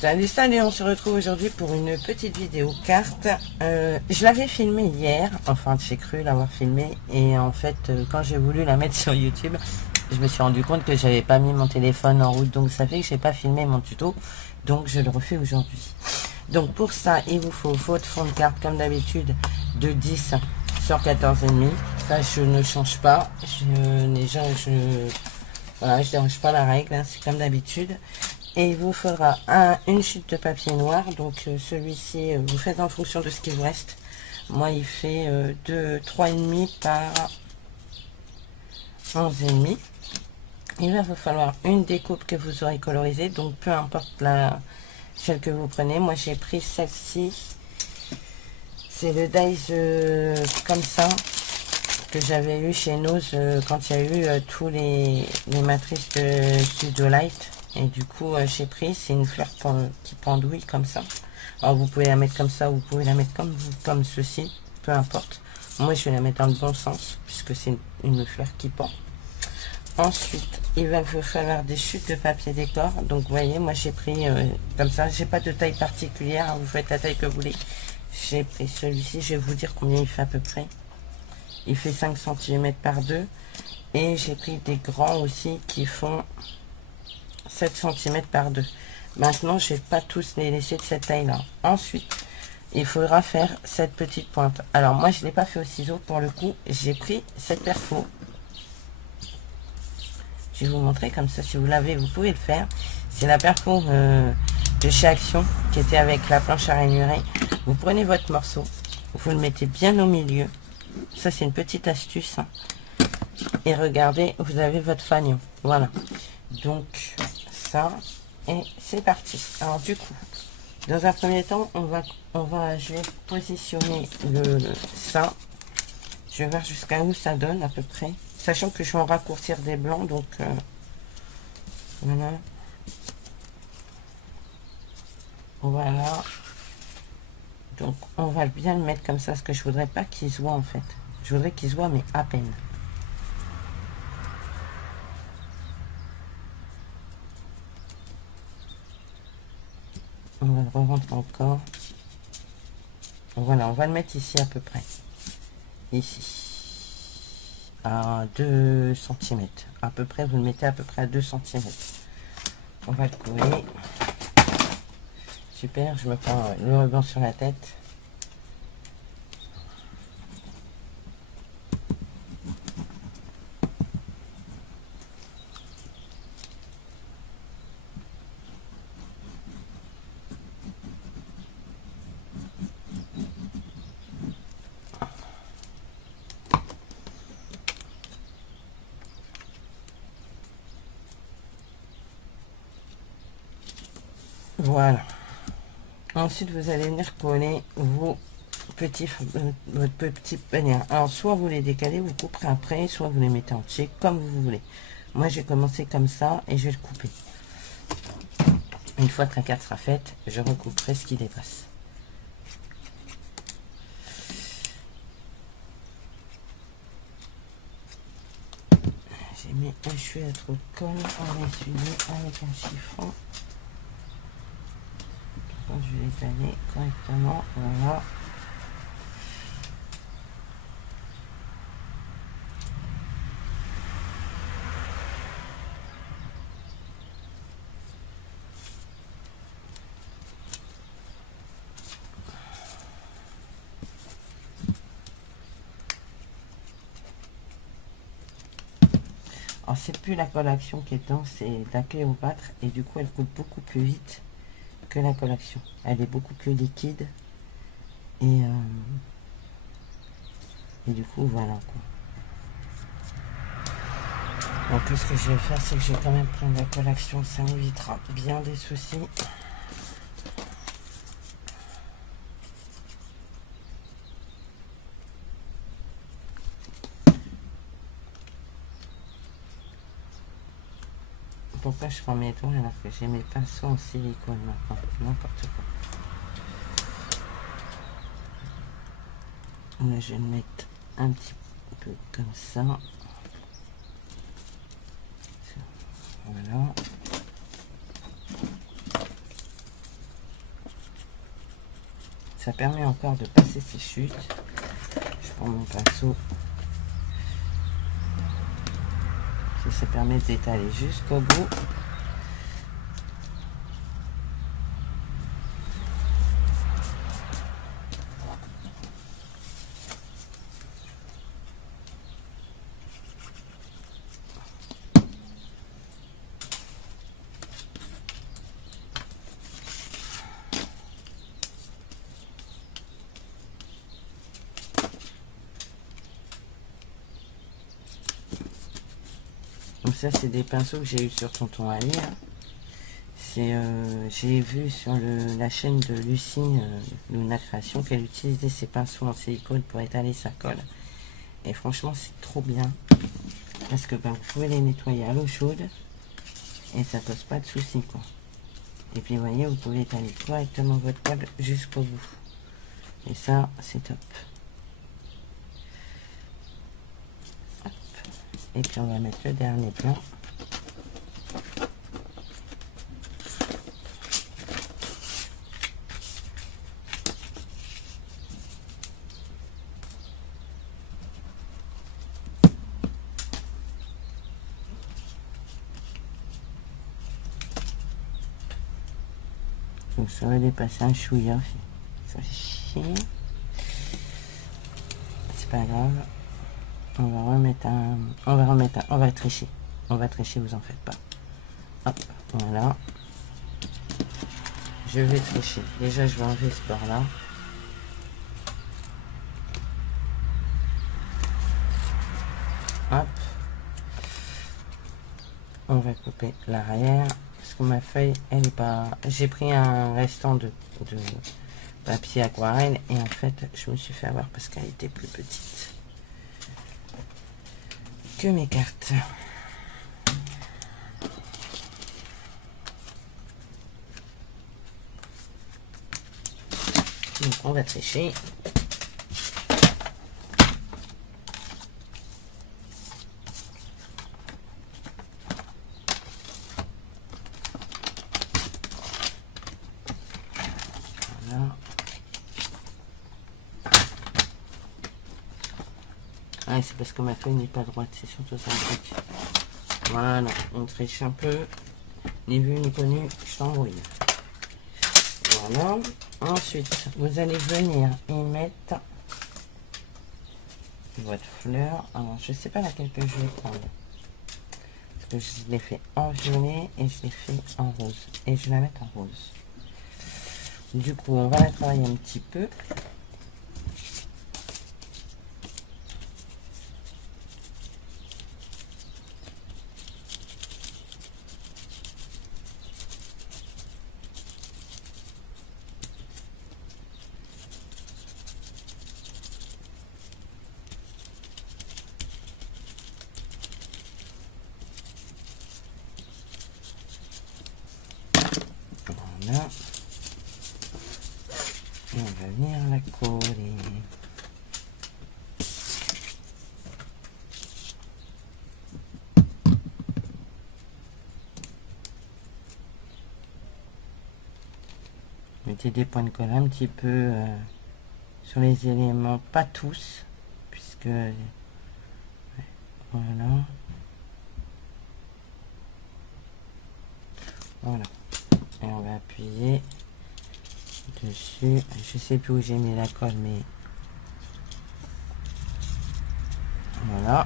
Salut, on se retrouve aujourd'hui pour une petite vidéo carte. Je l'avais filmée hier, enfin j'ai cru l'avoir filmée, et en fait quand j'ai voulu la mettre sur YouTube, je me suis rendu compte que j'avais pas mis mon téléphone en route, donc ça fait que j'ai pas filmé mon tuto, donc je le refais aujourd'hui. Donc pour ça il vous faut votre fond de carte comme d'habitude de 10 sur 14,5. Ça je ne change pas, voilà, je dérange pas la règle, hein, c'est comme d'habitude. Et il vous faudra une chute de papier noir. Donc celui-ci, vous faites en fonction de ce qu'il vous reste. Moi, il fait 3,5 par 11,5. Il va vous falloir une découpe que vous aurez colorisée. Donc peu importe celle que vous prenez. Moi, j'ai pris celle-ci. C'est le Dies comme ça que j'avais eu chez Nose quand il y a eu tous les matrices de Studio Light. Et du coup, j'ai pris, c'est une fleur qui pendouille comme ça. Alors, vous pouvez la mettre comme ça, ou vous pouvez la mettre comme ceci, peu importe. Moi, je vais la mettre dans le bon sens, puisque c'est une fleur qui pend. Ensuite, il va vous falloir des chutes de papier décor. Donc, vous voyez, moi, j'ai pris comme ça. J'ai pas de taille particulière, hein, vous faites la taille que vous voulez. J'ai pris celui-ci, je vais vous dire combien il fait à peu près. Il fait 5 cm par 2. Et j'ai pris des grands aussi qui font 7 cm par 2. Maintenant, je vais pas tous les laisser de cette taille là. Ensuite, il faudra faire cette petite pointe. Alors moi, je l'ai pas fait au ciseau pour le coup. J'ai pris cette perfo. Je vais vous montrer comme ça. Si vous l'avez, vous pouvez le faire. C'est la perfo de chez Action qui était avec la planche à ranurer. Vous prenez votre morceau, vous le mettez bien au milieu. Ça, c'est une petite astuce, hein. Et regardez, vous avez votre fanion. Voilà. Donc ça, et c'est parti. Alors du coup, dans un premier temps, je vais positionner ça. Je vais voir jusqu'à où ça donne à peu près, sachant que je vais en raccourcir des blancs, donc voilà. Voilà. Donc on va bien le mettre comme ça, parce que je voudrais pas qu'il se voit en fait. Je voudrais qu'il se voit, mais à peine. On va le rentrer encore. Voilà, on va le mettre ici à peu près. Ici. À 2 cm. À peu près, vous le mettez à peu près à 2 cm. On va le coller. Super, je me prends le ruban sur la tête. Voilà. Ensuite, vous allez venir coller votre petit panier. Alors, soit vous les décalez, vous couperez après, soit vous les mettez entiers, comme vous voulez. Moi, j'ai commencé comme ça et je vais le couper. Une fois que la carte sera faite, je recouperai ce qui dépasse. J'ai mis un feutre de colle en essuyé avec un chiffon. Je vais l'étaler correctement, voilà. Alors c'est plus la colle Action qui est dedans, c'est la Cléopâtre, et du coup elle coule beaucoup plus vite que la colle Action. Elle est beaucoup plus liquide et du coup voilà quoi. Donc ce que je vais faire, c'est que je vais quand même prendre la colle Action, ça évitera bien des soucis. Pourquoi je prends mes doigts alors que j'ai mes pinceaux en silicone maintenant? N'importe quoi. Là, je vais le mettre un petit peu comme ça. Voilà. ça permet encore de passer ces chutes. Je prends mon pinceau. Ça permet d'étaler jusqu'au bout. Donc ça, c'est des pinceaux que j'ai eu sur Tonton Ali. J'ai vu sur la chaîne de Lucie Luna Création qu'elle utilisait ses pinceaux en silicone pour étaler sa colle. Et franchement, c'est trop bien. Parce que vous pouvez les nettoyer à l'eau chaude et ça pose pas de soucis, quoi. Et puis, vous voyez, vous pouvez étaler correctement votre colle jusqu'au bout. Et ça, c'est top. Hop. Et puis, on va mettre le dernier plan. Donc ça va dépasser un chouïa, ça fait chier. C'est pas grave. On va tricher. On va tricher, vous en faites pas. Hop, voilà. Je vais tricher. Déjà, je vais enlever ce bord là. Hop. On va couper l'arrière. Parce que ma feuille, elle est pas... J'ai pris un restant de papier aquarelle et en fait, je me suis fait avoir parce qu'elle était plus petite que mes cartes. Donc, on va tricher. Ah, c'est parce que ma feuille n'est pas droite, c'est surtout ça le truc. Voilà, on triche un peu. Ni vu ni connu, je t'embrouille. Voilà. Ensuite, vous allez venir y mettre votre fleur. Alors, je sais pas laquelle que je vais prendre. Parce que je l'ai fait en violet et je l'ai fait en rose. Et je vais la mettre en rose. Du coup, on va la travailler un petit peu. Voilà. Et on va venir la coller. Mettez des points de colle un petit peu sur les éléments, pas tous, puisque voilà. Voilà. Et on va appuyer dessus. Je sais plus où j'ai mis la colle, mais voilà.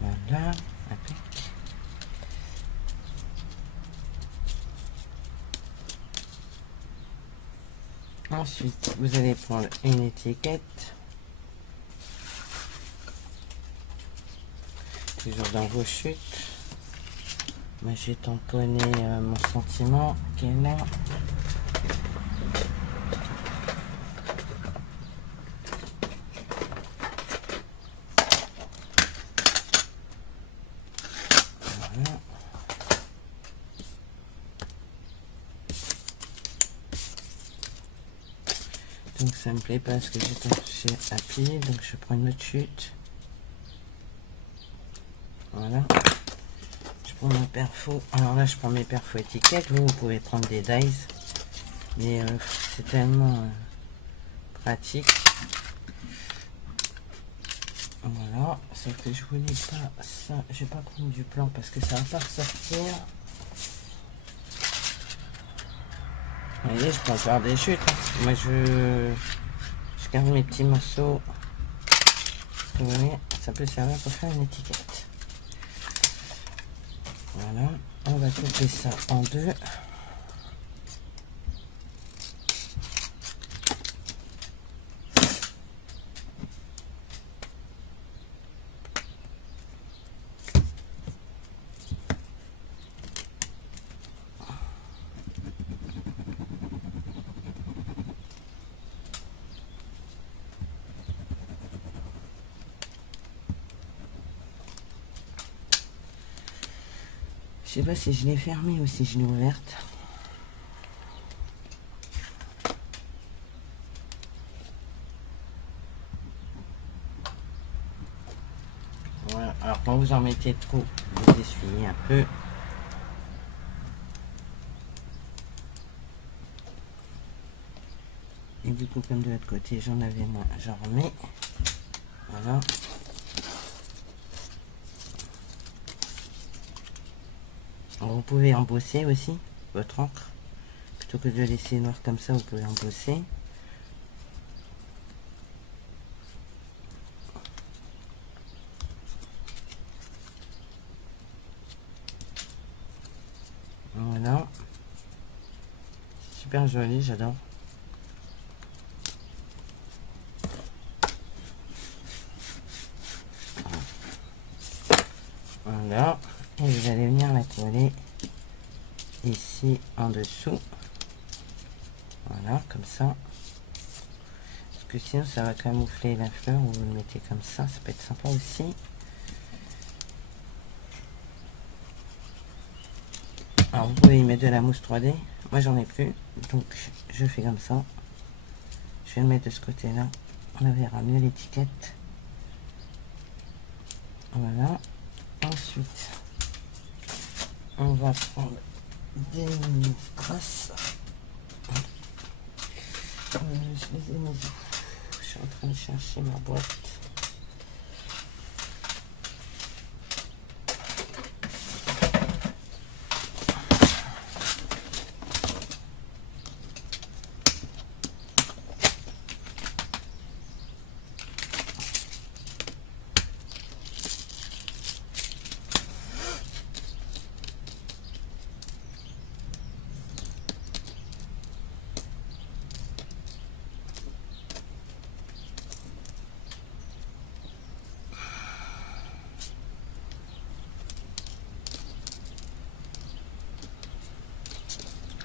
Voilà. Après. Ensuite, vous allez prendre une étiquette. Toujours dans vos chutes. Moi, j'ai tamponné mon sentiment qui est là. Voilà. Donc ça me plaît pas parce que j'étais chez Happy, donc je prends une autre chute. Voilà. Je prends mon perfo. Alors là, je prends mes perfos étiquettes. Vous pouvez prendre des dies, mais c'est tellement pratique. Voilà, sauf que je voulais pas ça. Je vais pas prendre du blanc parce que ça va pas ressortir. Vous voyez, je peux en faire des chutes. Hein. Moi, je garde mes petits morceaux. Vous voyez, ça peut servir pour faire une étiquette. Voilà, on va couper ça en deux. Je sais pas si je l'ai fermée ou si je l'ai ouverte. Voilà, alors quand vous en mettez trop, vous essuyez un peu. Et du coup, comme de l'autre côté, j'en avais moins, j'en remets. Voilà. Alors, vous pouvez embosser aussi votre encre. Plutôt que de le laisser noir comme ça, vous pouvez embosser. Voilà. Super joli, j'adore. Voilà. Et vous allez venir la coller ici en dessous. Voilà, comme ça. Parce que sinon, ça va camoufler la fleur. Vous le mettez comme ça peut être sympa aussi. Alors, vous pouvez y mettre de la mousse 3D. Moi, j'en ai plus. Donc, je fais comme ça. Je vais le mettre de ce côté-là. On verra mieux l'étiquette. Voilà. Ensuite, on va prendre des traces. Je les ai mis. Je suis en train de chercher ma boîte.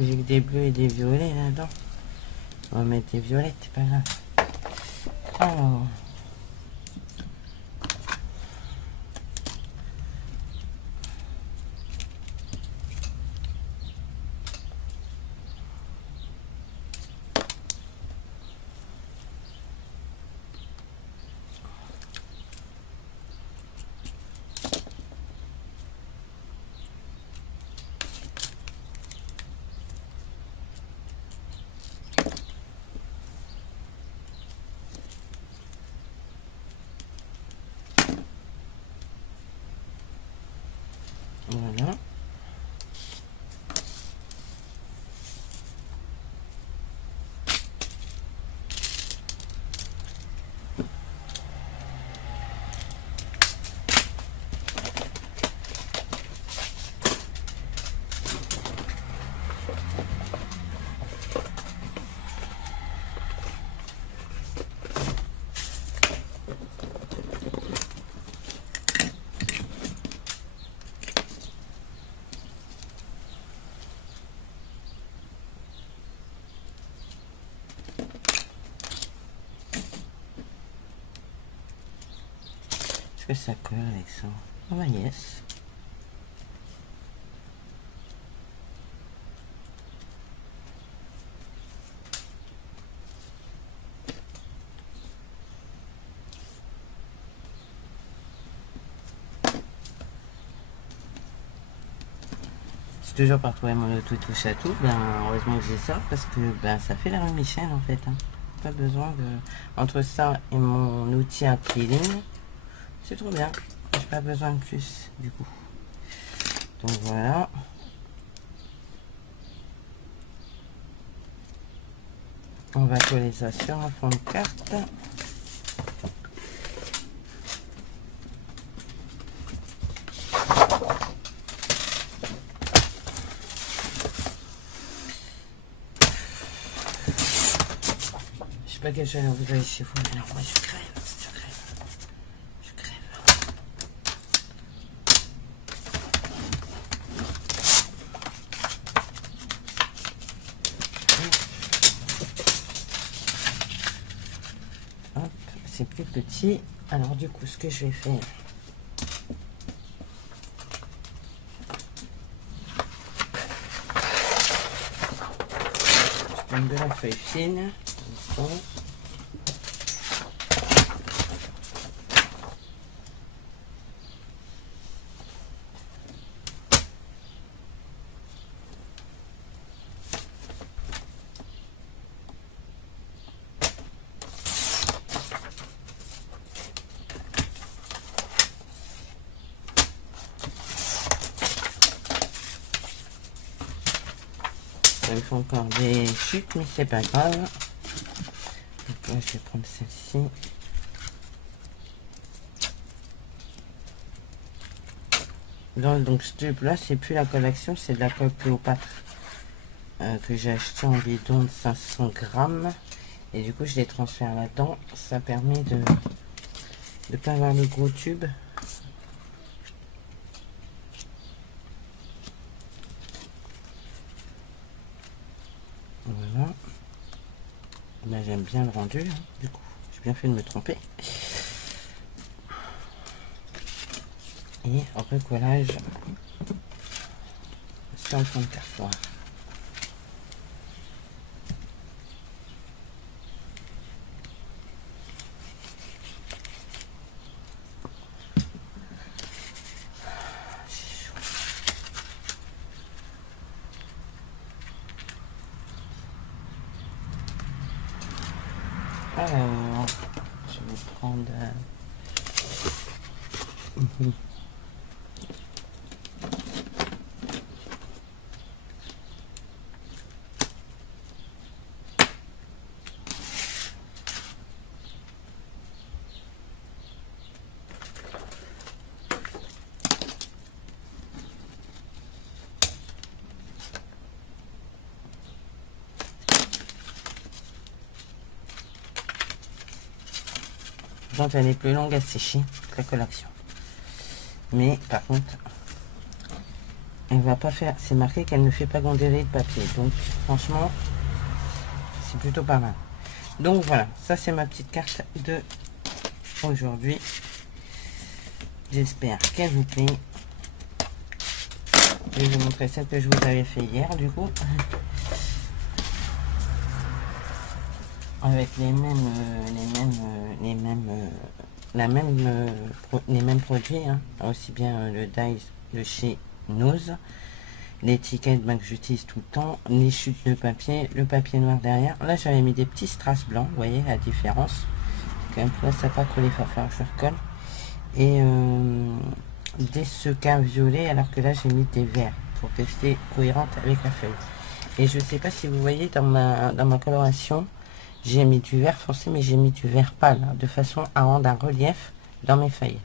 J'ai que des bleus et des violets là-dedans. On va mettre des violettes, c'est pas grave. Alors. Voilà. Est-ce que ça colle avec ça? Ah bah yes. toujours pas trouvé mon auto touche à tout. Ben, heureusement que j'ai ça, parce que ben, ça fait la rue Michel en fait. Hein. Pas besoin de... Entre ça et mon outil à peeling, c'est trop bien. J'ai pas besoin de plus, du coup. Donc voilà. On va coller ça sur un fond de carte. Je sais pas quelle chaleur vous avez chez vous, mais alors moi je crève, je crève. Hop, c'est plus petit. Alors du coup, ce que je vais faire, je prends de la feuille fine. Il faut encore des chutes, mais c'est pas grave. Donc là, je vais prendre celle-ci. Donc ce tube là, c'est plus la collection, c'est de la colle Cléopâtre que j'ai acheté en bidon de 500 grammes. Et du coup, je les transfère là-dedans. Ça permet de ne pas avoir le gros tube. Voilà. Là, j'aime bien le rendu. Hein, du coup, j'ai bien fait de me tromper. Et recollage sur le fond de carton. Alors, je vais prendre... Donc elle est plus longue à sécher que la collection. Mais par contre, elle va pas faire... C'est marqué qu'elle ne fait pas gondérer de papier. Donc franchement, c'est plutôt pas mal. Donc voilà, ça c'est ma petite carte de aujourd'hui. J'espère qu'elle vous plaît. Je vais vous montrer celle que je vous avais fait hier du coup. Avec les mêmes produits, hein. Aussi bien le dies de chez Nose, l'étiquette que j'utilise tout le temps, les chutes de papier, le papier noir derrière. Là j'avais mis des petits strass blancs, vous voyez la différence. Quand même là ça pas collé, il va falloir que je recolle. Et des sequins violets, alors que là j'ai mis des verts pour rester cohérente avec la feuille. Et je sais pas si vous voyez dans ma coloration, j'ai mis du vert foncé, mais j'ai mis du vert pâle, hein, de façon à rendre un relief dans mes feuilles.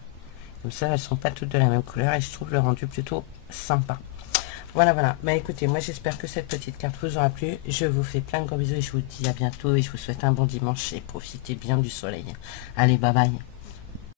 Comme ça, elles sont pas toutes de la même couleur et je trouve le rendu plutôt sympa. Voilà, voilà. Bah écoutez, moi j'espère que cette petite carte vous aura plu. Je vous fais plein de gros bisous et je vous dis à bientôt et je vous souhaite un bon dimanche et profitez bien du soleil. Allez, bye bye.